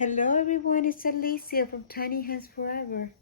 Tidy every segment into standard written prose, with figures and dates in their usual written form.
Hello everyone, it's Alicia from Tiny Hands Forever.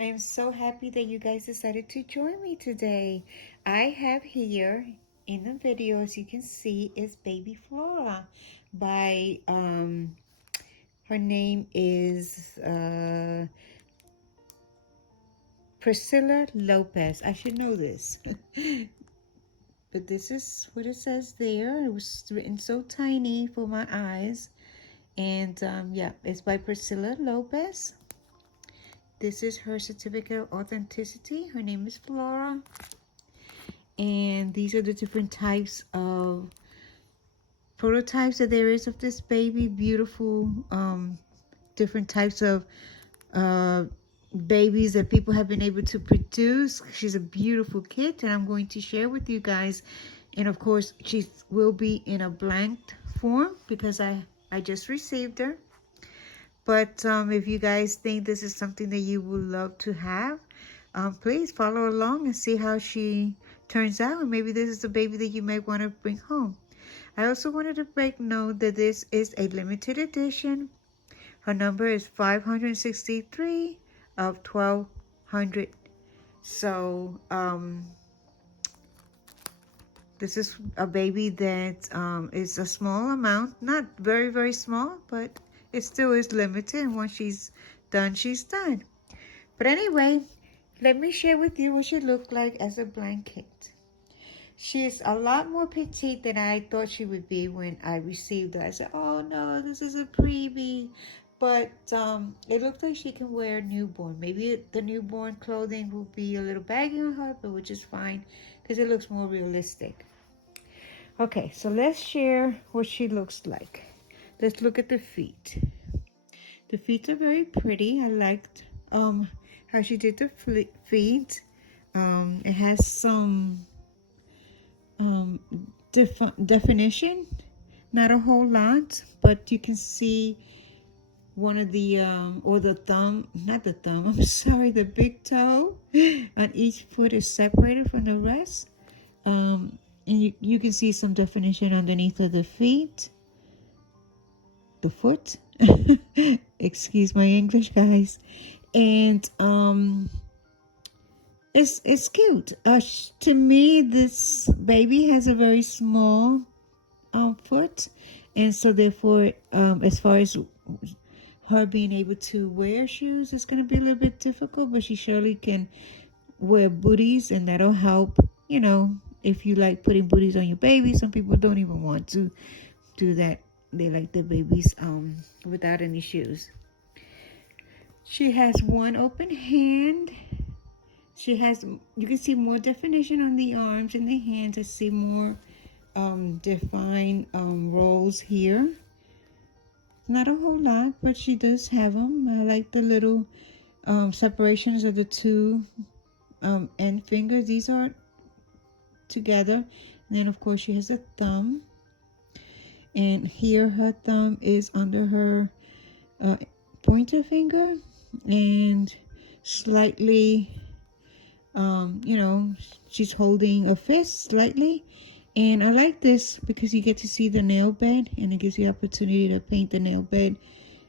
I am so happy that you guys decided to join me today. I have here in the video, as you can see, is baby Flora by, her name is Pricilla Lopez. I should know this. But this is what it says there. It was written so tiny for my eyes. And yeah, it's by Pricilla Lopez. This is her certificate of authenticity. Her name is Flora. And these are the different types of prototypes that there is of this baby. Beautiful, different types of babies that people have been able to produce. She's a beautiful kit, and I'm going to share with you guys. And of course, she will be in a blanked form because I just received her. But if you guys think this is something that you would love to have, please follow along and see how she turns out. And maybe this is the baby that you may want to bring home. I also wanted to make note that this is a limited edition. Her number is 563 of 1200. So this is a baby that is a small amount, not very, very small, but it still is limited. And once she's done, she's done. But anyway, let me share with you what she looked like as a blanket. She's a lot more petite than I thought she would be when I received her. I said, oh no, this is a preemie. But it looks like she can wear newborn. Maybe the newborn clothing will be a little baggy on her, but which is fine because it looks more realistic. Okay, so let's share what she looks like. Let's look at the feet. The feet are very pretty. I liked how she did the feet. It has some definition, not a whole lot, but you can see one of the or the thumb, not the thumb, I'm sorry, the big toe on each foot is separated from the rest. And you can see some definition underneath of the feet, the foot. Excuse my English, guys. And it's cute. To me, this baby has a very small foot, and so therefore, as far as her being able to wear shoes, it's going to be a little bit difficult. But she surely can wear booties, and that'll help. You know, if you like putting booties on your baby, some people don't even want to do that. They like their babies without any shoes. She has one open hand. She has, you can see more definition on the arms and the hands. I see more defined rolls here. Not a whole lot, but she does have them. I like the little separations of the two end fingers. These are together. And then, of course, she has a thumb. And here her thumb is under her pointer finger. And slightly, you know, she's holding a fist slightly. And I like this because you get to see the nail bed, and it gives you opportunity to paint the nail bed.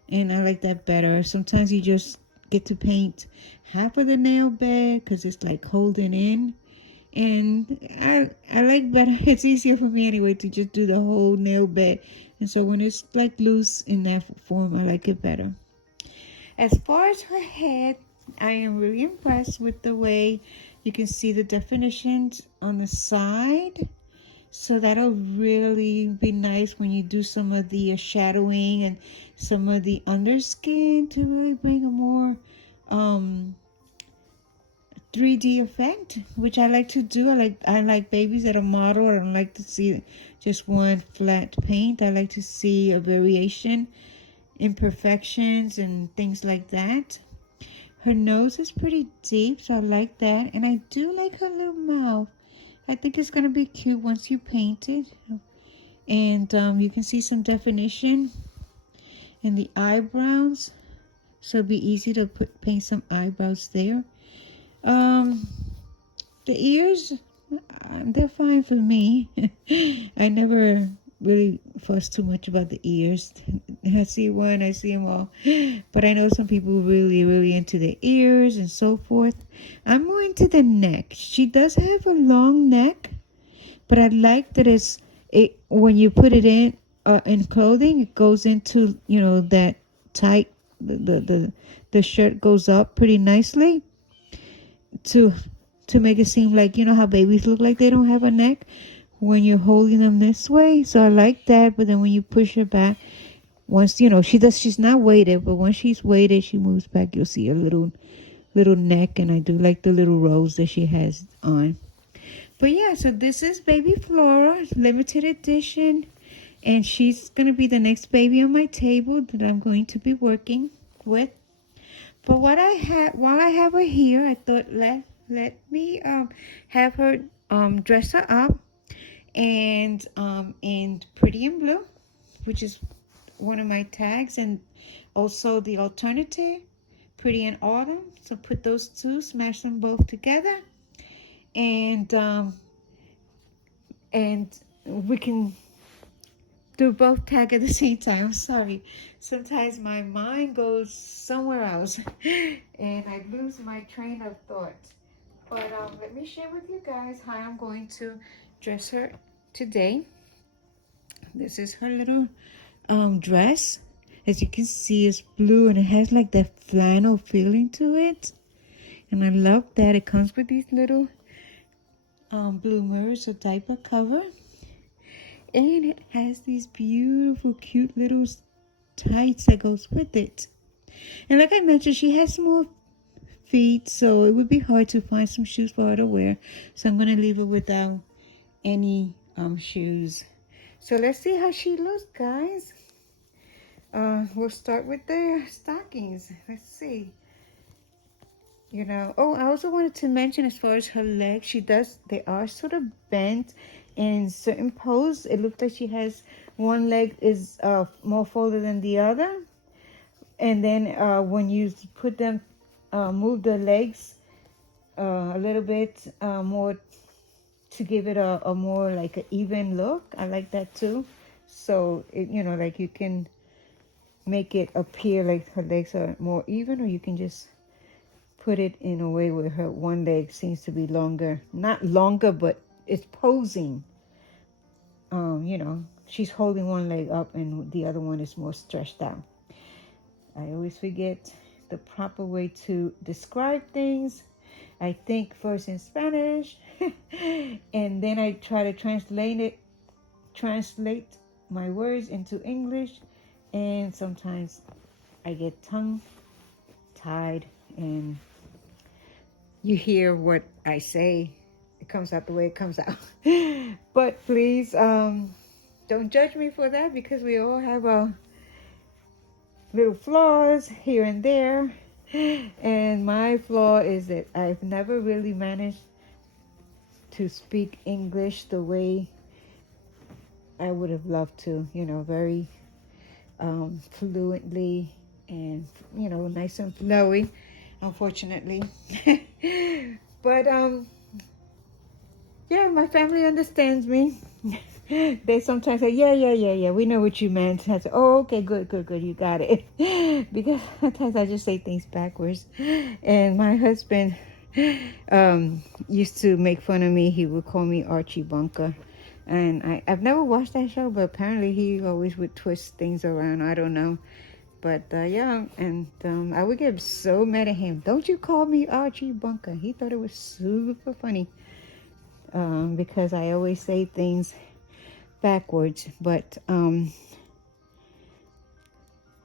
And I like that better. Sometimes you just get to paint half of the nail bed because it's like holding in. And I like better. It's easier for me anyway to just do the whole nail bed. And so when it's like loose in that form, I like it better. As far as her head, I am really impressed with the way you can see the definitions on the side. So that'll really be nice when you do some of the shadowing and some of the underskin to really bring a more 3D effect, which I like to do. I like babies that are modeled. I don't like to see just one flat paint. I like to see a variation, imperfections, and things like that. Her nose is pretty deep, so I like that. And I do like her little mouth. I think it's going to be cute once you paint it. And you can see some definition in the eyebrows. So it'll be easy to paint some eyebrows there. The ears, they're fine for me. I never really fuss too much about the ears. I see one, I see them all. But I know some people really, really into the ears and so forth. I'm more into the neck. She does have a long neck, but I like that it when you put it in clothing, it goes into, that tight, the shirt goes up pretty nicely to make it seem like, how babies look like they don't have a neck when you're holding them this way. So I like that. But then when you push her back, once she's not weighted, but once she's weighted, she moves back, you'll see a little neck. And I do like the little rose that she has on. But yeah, so this is baby Flora, limited edition, and she's gonna be the next baby on my table that I'm going to be working with. But while I have her here, I thought let me have her dress her up and in Pretty in Blue, which is one of my tags, and also the alternative, Pretty in Autumn. So put those two, smash them both together, and we can do both tag at the same time. I'm sorry. Sometimes my mind goes somewhere else and I lose my train of thought. But let me share with you guys how I'm going to dress her today. This is her little dress. As you can see, it's blue and it has like that flannel feeling to it. And I love that. It comes with these little bloomers, a diaper cover. And it has these beautiful, cute little tights that goes with it. And like I mentioned, she has small feet, so it would be hard to find some shoes for her to wear. So I'm going to leave her without any shoes. So let's see how she looks, guys. We'll start with the stockings. Let's see. Oh, I also wanted to mention as far as her legs, they are sort of bent in certain pose. It looks like she has one leg is more folded than the other. And then when you put them, move the legs a little bit more to give it a more like an even look. I like that too. So, like you can make it appear like her legs are more even, or you can just put it in a way where her one leg seems to be longer. Not longer, but it's posing. She's holding one leg up and the other one is more stretched out. I always forget the proper way to describe things. I think first in Spanish and then I try to translate my words into English, and sometimes I get tongue-tied and you hear what I say, it comes out the way it comes out. But please don't judge me for that, because we all have our little flaws here and there. And my flaw is that I've never really managed to speak English the way I would have loved to, very fluently and, nice and flowy, unfortunately. But, yeah, my family understands me. They sometimes say, yeah, we know what you meant. I say, oh, okay, good, you got it. Because sometimes I just say things backwards. And my husband used to make fun of me. He would call me Archie Bunker. And I've never watched that show, but apparently he always would twist things around. I don't know. But, yeah, and I would get so mad at him. Don't you call me Archie Bunker. He thought it was super funny. Because I always say things backwards. But,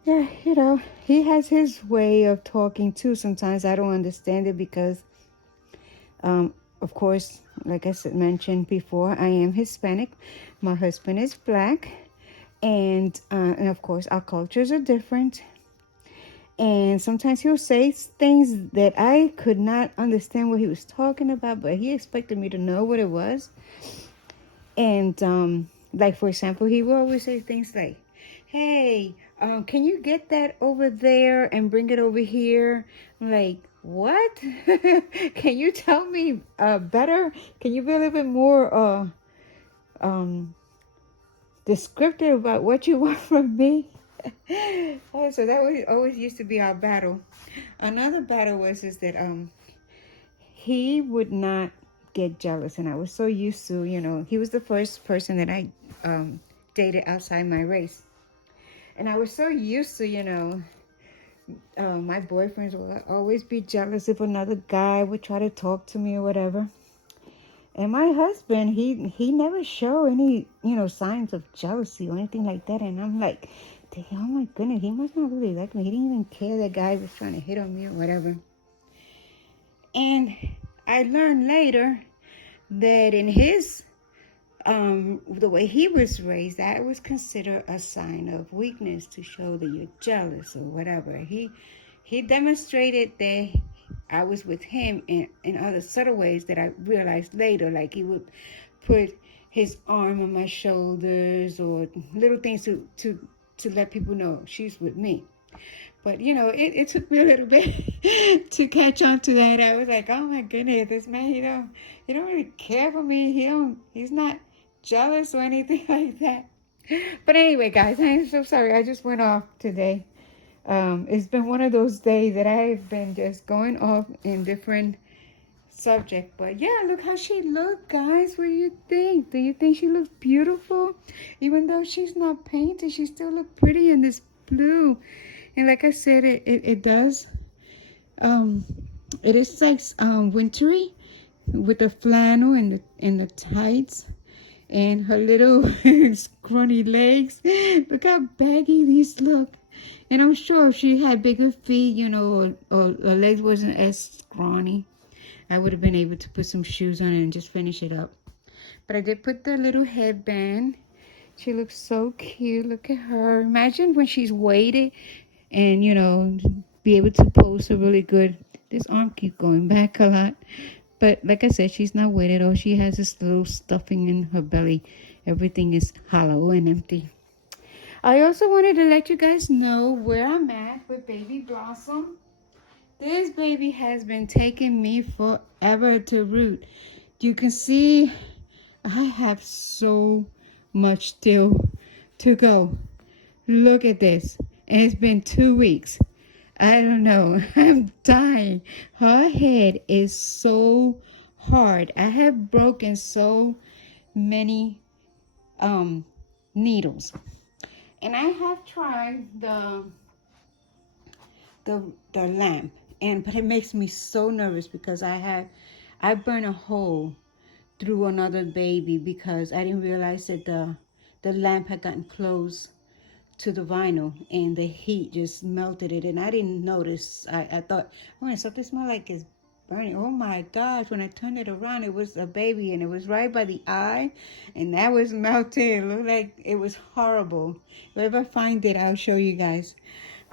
yeah, he has his way of talking too. Sometimes I don't understand it because, of course, like I mentioned before, I am Hispanic. My husband is black. And of course, our cultures are different. And sometimes he'll say things that I could not understand what he was talking about, but he expected me to know what it was. And like, for example, he will always say things like, hey, can you get that over there and bring it over here? I'm like, what? Can you tell me better? Can you be a little bit more descriptive about what you want from me. Oh, so that was always used to be our battle. Another battle was is that he would not get jealous, and I was so used to, he was the first person that I dated outside my race, and I was so used to, my boyfriends would always be jealous if another guy would try to talk to me or whatever. And my husband, he never showed any, signs of jealousy or anything like that. And I'm like, oh my goodness, he must not really like me. He didn't even care that guy was trying to hit on me or whatever. And I learned later that in his, the way he was raised, that was considered a sign of weakness to show that you're jealous or whatever. He demonstrated that I was with him in other subtle ways that I realized later, like he would put his arm on my shoulders or little things to let people know she's with me. But, it took me a little bit to catch on to that. I was like, oh my goodness, this man, he don't really care for me. He's not jealous or anything like that. But anyway, guys, I am so sorry. I just went off today. It's been one of those days that I've been just going off in different subject. But yeah, look how she looked, guys. What do you think? Do you think she looks beautiful? Even though she's not painted, she still looks pretty in this blue. And like I said, it does. It is like wintry with the flannel and the tights and her little scrawny legs. Look how baggy these look. And I'm sure if she had bigger feet, or her legs wasn't as scrawny, I would have been able to put some shoes on it and just finish it up. But I did put the little headband. She looks so cute. Look at her. Imagine when she's weighted and, be able to pose her really good. This arm keeps going back a lot. But like I said, she's not weighted. All she has is little stuffing in her belly. Everything is hollow and empty. I also wanted to let you guys know where I'm at with Baby Blossom. This baby has been taking me forever to root. You can see I have so much still to go. Look at this. And it's been 2 weeks. I don't know. I'm dying. Her head is so hard. I have broken so many needles. And I have tried the lamp, but it makes me so nervous because I burned a hole through another baby because I didn't realize that the lamp had gotten close to the vinyl and the heat just melted it, and I didn't notice. I thought, oh, something smelled like it's burning. Oh my gosh, when I turned it around, it was a baby and it was right by the eye, and that was melted. It looked like it was horrible. If I find it, I'll show you guys.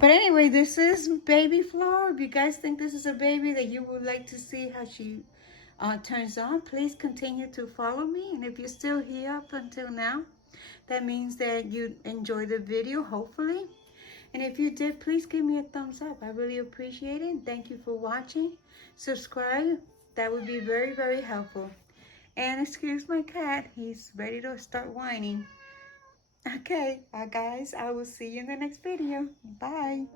But anyway, this is baby Flora. If you guys think this is a baby that you would like to see how she turns on, please continue to follow me. And if you're still here up until now, that means that you enjoyed the video, hopefully. And if you did, please give me a thumbs up. I really appreciate it. Thank you for watching. Subscribe. That would be very, very helpful. And excuse my cat. He's ready to start whining. Okay, guys, I will see you in the next video. Bye.